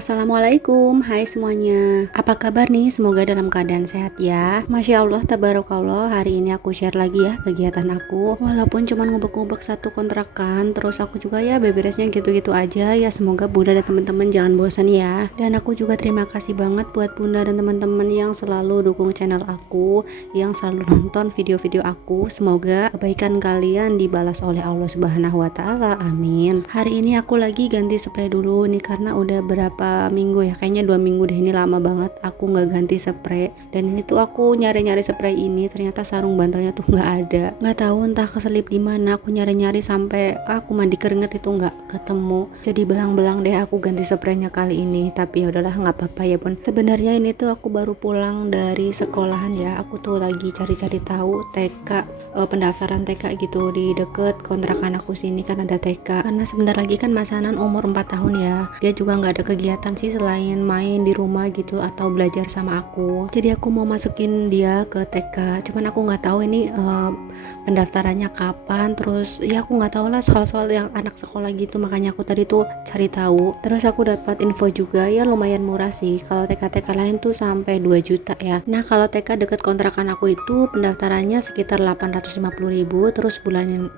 Assalamualaikum, hai semuanya. Apa kabar nih? Semoga dalam keadaan sehat ya. Masya Allah, tabarakallah, hari ini aku share lagi ya kegiatan aku. Walaupun cuma ngubek-ngubek satu kontrakan, terus aku juga ya beberesnya gitu-gitu aja ya. Semoga Bunda dan teman-teman jangan bosan ya. Dan aku juga terima kasih banget buat Bunda dan teman-teman yang selalu dukung channel aku, yang selalu nonton video-video aku. Semoga kebaikan kalian dibalas oleh Allah Subhanahu wa taala. Amin. Hari ini aku lagi ganti spray dulu nih karena udah berapa minggu ya, kayaknya 2 minggu deh, ini lama banget aku nggak ganti spray. Dan ini tuh aku nyari-nyari spray ini, ternyata sarung bantalnya tuh nggak ada, nggak tahu entah keselip di mana. Aku nyari-nyari sampai aku mandi keringet itu nggak ketemu, jadi belang-belang deh aku ganti spraynya kali ini. Tapi ya udahlah, nggak apa-apa ya Bun. Sebenarnya ini tuh aku baru pulang dari sekolahan ya, aku tuh lagi cari-cari tahu TK, pendaftaran TK gitu di deket kontrakan aku sini kan ada TK. Karena sebentar lagi kan Mas Hanan umur 4 tahun ya, dia juga nggak ada kegiatan sih selain main di rumah gitu atau belajar sama aku. Jadi aku mau masukin dia ke TK, cuman aku nggak tahu ini pendaftarannya kapan. Terus ya aku nggak tahu lah soal-soal yang anak sekolah gitu, makanya aku tadi tuh cari tahu. Terus aku dapat info juga ya, lumayan murah sih. Kalau TK-TK lain tuh sampai 2 juta ya. Nah kalau TK deket kontrakan aku itu pendaftarannya sekitar 850.000, terus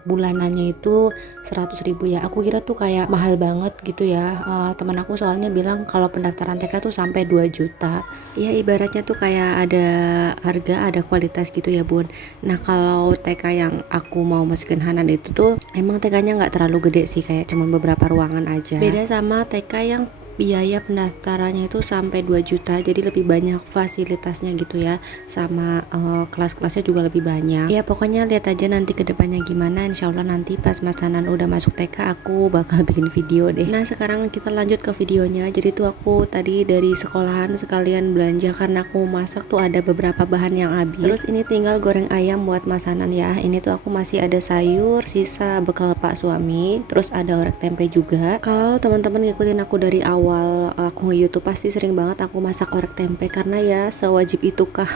bulanannya itu 100.000 ya. Aku kira tuh kayak mahal banget gitu ya. Teman aku soalnya bilang kalau pendaftaran TK tuh sampai 2 juta. Ya ibaratnya tuh kayak ada harga, ada kualitas gitu ya Bun. Nah kalau TK yang aku mau masukin Hanan itu tuh emang TK-nya nggak terlalu gede sih, kayak cuma beberapa ruangan aja. Beda sama TK yang biaya pendaftarannya itu sampai 2 juta, jadi lebih banyak fasilitasnya gitu ya, sama kelas-kelasnya juga lebih banyak ya. Pokoknya lihat aja nanti kedepannya gimana. Insya Allah nanti pas Mas Hanan udah masuk TK aku bakal bikin video deh. Nah sekarang kita lanjut ke videonya. Jadi tuh aku tadi dari sekolahan sekalian belanja karena aku masak tuh ada beberapa bahan yang habis. Terus ini tinggal goreng ayam buat Mas Hanan ya. Ini tuh aku masih ada sayur sisa bekal Pak suami, terus ada orek tempe juga. Kalau teman-teman ngikutin aku dari awal aku nge-YouTube pasti sering banget aku masak orek tempe, karena ya sewajib itukah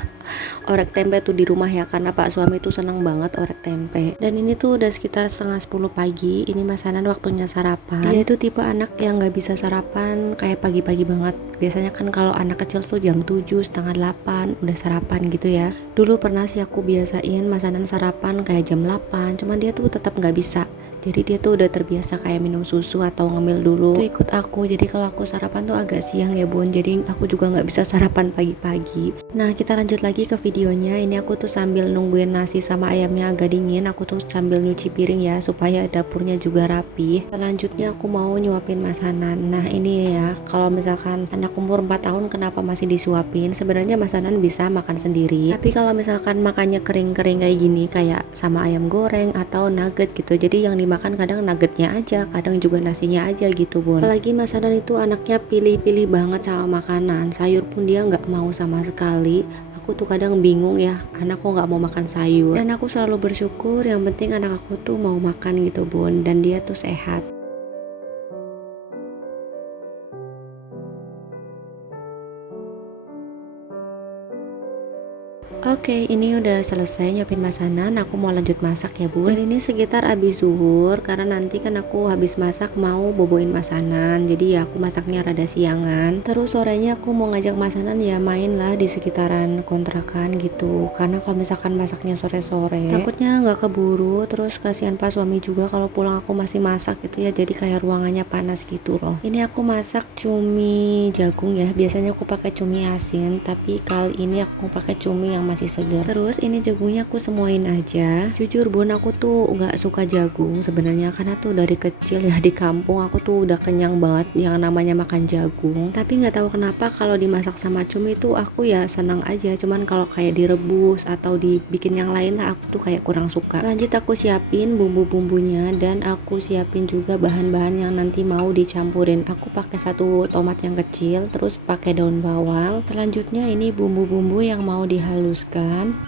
orek tempe tuh di rumah ya, karena Pak suami tuh seneng banget orek tempe. Dan ini tuh udah sekitar setengah 10 pagi. Ini Mas Hanan waktunya sarapan. Dia itu tipe anak yang nggak bisa sarapan kayak pagi-pagi banget. Biasanya kan kalau anak kecil tuh jam 7, setengah 8 udah sarapan gitu ya. Dulu pernah sih aku biasain Mas Hanan sarapan kayak jam 8, cuman dia tuh tetap nggak bisa. Jadi dia tuh udah terbiasa kayak minum susu atau ngemil dulu tuh ikut aku. Jadi kalau aku sarapan tuh agak siang ya Bun, jadi aku juga nggak bisa sarapan pagi-pagi. Nah kita lanjut lagi ke videonya. Ini aku tuh sambil nungguin nasi sama ayamnya agak dingin, aku tuh sambil nyuci piring ya supaya dapurnya juga rapi. Selanjutnya aku mau nyuapin Mas Hanan. Nah ini ya, kalau misalkan anak umur 4 tahun kenapa masih disuapin, sebenarnya Mas Hanan bisa makan sendiri. Tapi kalau misalkan makannya kering-kering kayak gini, kayak sama ayam goreng atau nugget gitu, jadi yang dimakan kadang nuggetnya aja, kadang juga nasinya aja gitu Bun. Apalagi Mas Hanan itu anaknya pilih-pilih banget sama makanan. Sayur pun dia nggak mau sama sekali. Aku tuh kadang bingung ya, anakku nggak mau makan sayur. Dan aku selalu bersyukur, yang penting anak aku tuh mau makan gitu Bun, dan dia tuh sehat. Oke, ini udah selesai nyopin Mas Hanan. Aku mau lanjut masak ya Bun. Dan ini sekitar abis zuhur, karena nanti kan aku habis masak mau boboin Mas Hanan. Jadi ya aku masaknya rada siangan. Terus sorenya aku mau ngajak Mas Hanan ya main lah di sekitaran kontrakan gitu. Karena kalau misalkan masaknya sore-sore takutnya nggak keburu. Terus kasihan Pak suami juga kalau pulang aku masih masak gitu ya. Jadi kayak ruangannya panas gitu loh. Ini aku masak cumi jagung ya. Biasanya aku pakai cumi asin, tapi kali ini aku pakai cumi yang masih segar. Terus ini jagungnya aku semuain aja. Jujur Bun, aku tuh nggak suka jagung sebenarnya, karena tuh dari kecil ya di kampung aku tuh udah kenyang banget yang namanya makan jagung. Tapi nggak tahu kenapa kalau dimasak sama cumi tuh aku ya senang aja. Cuman kalau kayak direbus atau dibikin yang lain lah aku tuh kayak kurang suka. Lanjut aku siapin bumbu-bumbunya, dan aku siapin juga bahan-bahan yang nanti mau dicampurin. Aku pakai 1 tomat yang kecil, terus pakai daun bawang. Selanjutnya ini bumbu-bumbu yang mau dihaluskan.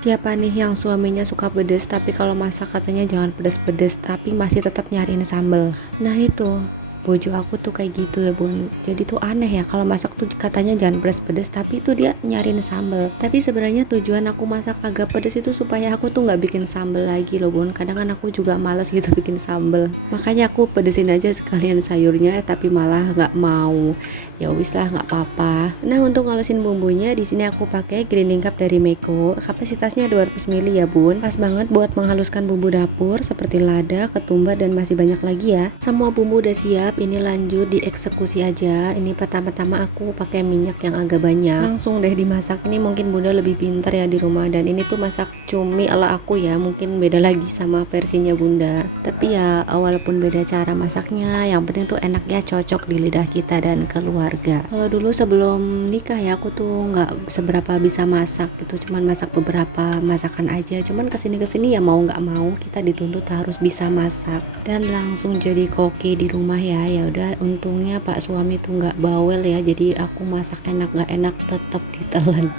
Siapa nih yang suaminya suka pedes, tapi kalau masak katanya jangan pedes-pedes, tapi masih tetap nyariin sambal. Nah itu bojo aku tuh kayak gitu ya bun. Jadi tuh aneh ya, kalau masak tuh katanya jangan pedes-pedes, tapi itu dia nyariin sambel. Tapi sebenarnya tujuan aku masak agak pedes itu supaya aku tuh nggak bikin sambel lagi loh bun. Kadang kan aku juga males gitu bikin sambel, makanya aku pedesin aja sekalian sayurnya, tapi malah nggak mau. Ya wis lah, nggak apa-apa. Nah untuk ngalesin bumbunya di sini aku pakai grinding cup dari Meko, kapasitasnya 200 ml ya bun. Pas banget buat menghaluskan bumbu dapur seperti lada, ketumbar dan masih banyak lagi ya. Semua bumbu udah siap, ini lanjut dieksekusi aja. Ini pertama-tama aku pakai minyak yang agak banyak, langsung deh dimasak. Ini mungkin bunda lebih pintar ya di rumah, dan ini tuh masak cumi ala aku ya, mungkin beda lagi sama versinya bunda. Tapi ya walaupun beda cara masaknya, yang penting tuh enak ya, cocok di lidah kita dan keluarga. Kalau dulu sebelum nikah ya, aku tuh nggak seberapa bisa masak gitu, cuman masak beberapa masakan aja. Cuman kesini ya mau nggak mau kita dituntut harus bisa masak, dan langsung jadi koki di rumah ya. Ya udah, untungnya pak suami tuh nggak bawel ya, jadi aku masak enak nggak enak tetap ditelan.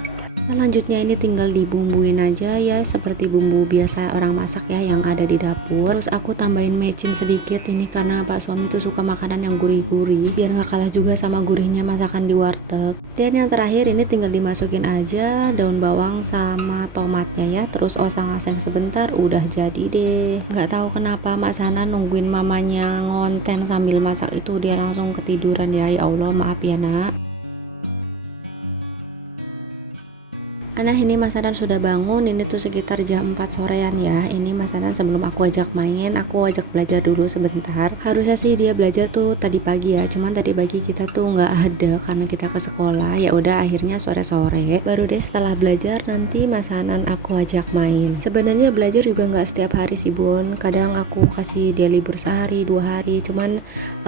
Selanjutnya ini tinggal dibumbuin aja ya, seperti bumbu biasa orang masak ya yang ada di dapur. Terus aku tambahin mecin sedikit ini karena pak suami tuh suka makanan yang gurih-gurih, biar nggak kalah juga sama gurihnya masakan di warteg. Dan yang terakhir ini tinggal dimasukin aja daun bawang sama tomatnya ya, terus osang-oseng sebentar udah jadi deh. Nggak tahu kenapa Mak Sana nungguin mamanya ngonten sambil masak itu dia langsung ketiduran ya. Ya Allah, maaf ya nak. Nah ini Mas Adan sudah bangun, ini tuh sekitar jam 4 sorean ya. Ini Mas Adan sebelum aku ajak main, aku ajak belajar dulu sebentar. Harusnya sih dia belajar tuh tadi pagi ya, cuman tadi pagi kita tuh nggak ada karena kita ke sekolah. Ya udah akhirnya sore-sore baru deh setelah belajar nanti Mas Adan aku ajak main. Sebenarnya belajar juga nggak setiap hari sih bun, kadang aku kasih dia libur sehari 2 hari, cuman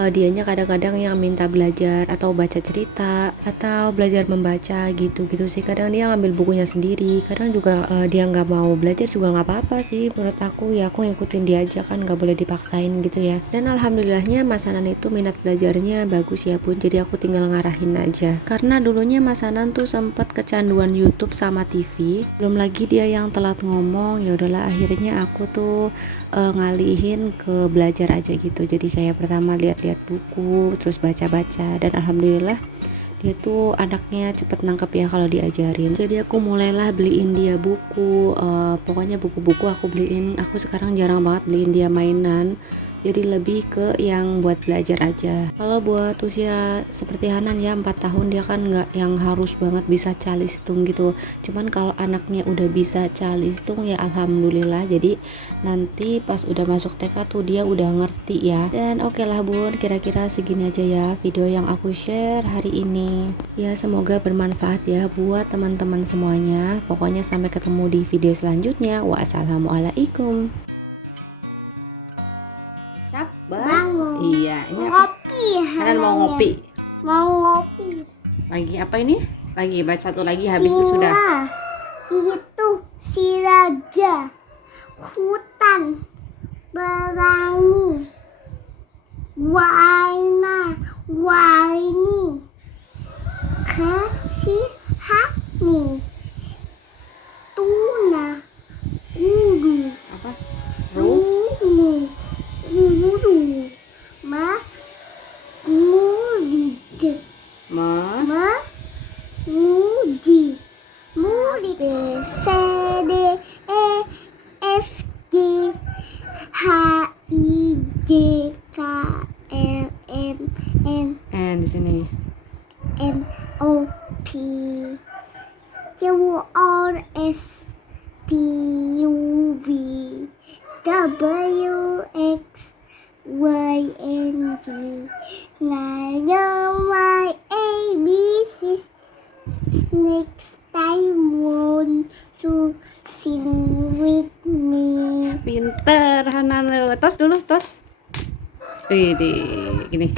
dianya kadang-kadang yang minta belajar atau baca cerita atau belajar membaca gitu-gitu sih. Kadang dia ngambil bukunya sendiri, kadang juga dia nggak mau belajar juga nggak apa-apa sih menurut aku ya. Aku ngikutin dia aja kan, nggak boleh dipaksain gitu ya. Dan alhamdulillahnya Mas Anan itu minat belajarnya bagus ya pun, jadi aku tinggal ngarahin aja. Karena dulunya Mas Anan tuh sempat kecanduan YouTube sama TV, belum lagi dia yang telat ngomong. Ya udahlah akhirnya aku tuh ngalihin ke belajar aja gitu. Jadi kayak pertama lihat-lihat buku, terus baca-baca, dan alhamdulillah dia tuh anaknya cepet nangkep ya kalau diajarin. Jadi aku mulailah beliin dia buku, pokoknya buku-buku aku beliin. Aku sekarang jarang banget beliin dia mainan, jadi lebih ke yang buat belajar aja. Kalau buat usia seperti Hanan ya 4 tahun, dia kan nggak yang harus banget bisa calis hitung gitu. Cuman kalau anaknya udah bisa calis hitung ya alhamdulillah. Jadi nanti pas udah masuk TK tuh dia udah ngerti ya. Dan oke lah bun, kira-kira segini aja ya video yang aku share hari ini. Ya semoga bermanfaat ya buat teman-teman semuanya. Pokoknya sampai ketemu di video selanjutnya. Wassalamualaikum. Bangun. Iya, ini Ngopi. Hanan mau ngopi. Mau ngopi. Lagi apa ini? Lagi baca satu lagi habis itu sudah. Itu si raja hutan berani warna-warni kasihani tuna guru Apa? guru ma murid muji murid B C D E F G H I J K L M N Di sini. M O P Q R S T U V W X Y and Z. Now my ABCs. Next time won't you sing with me? Pinter Hanan. Tos dulu, tos. Wih, gini.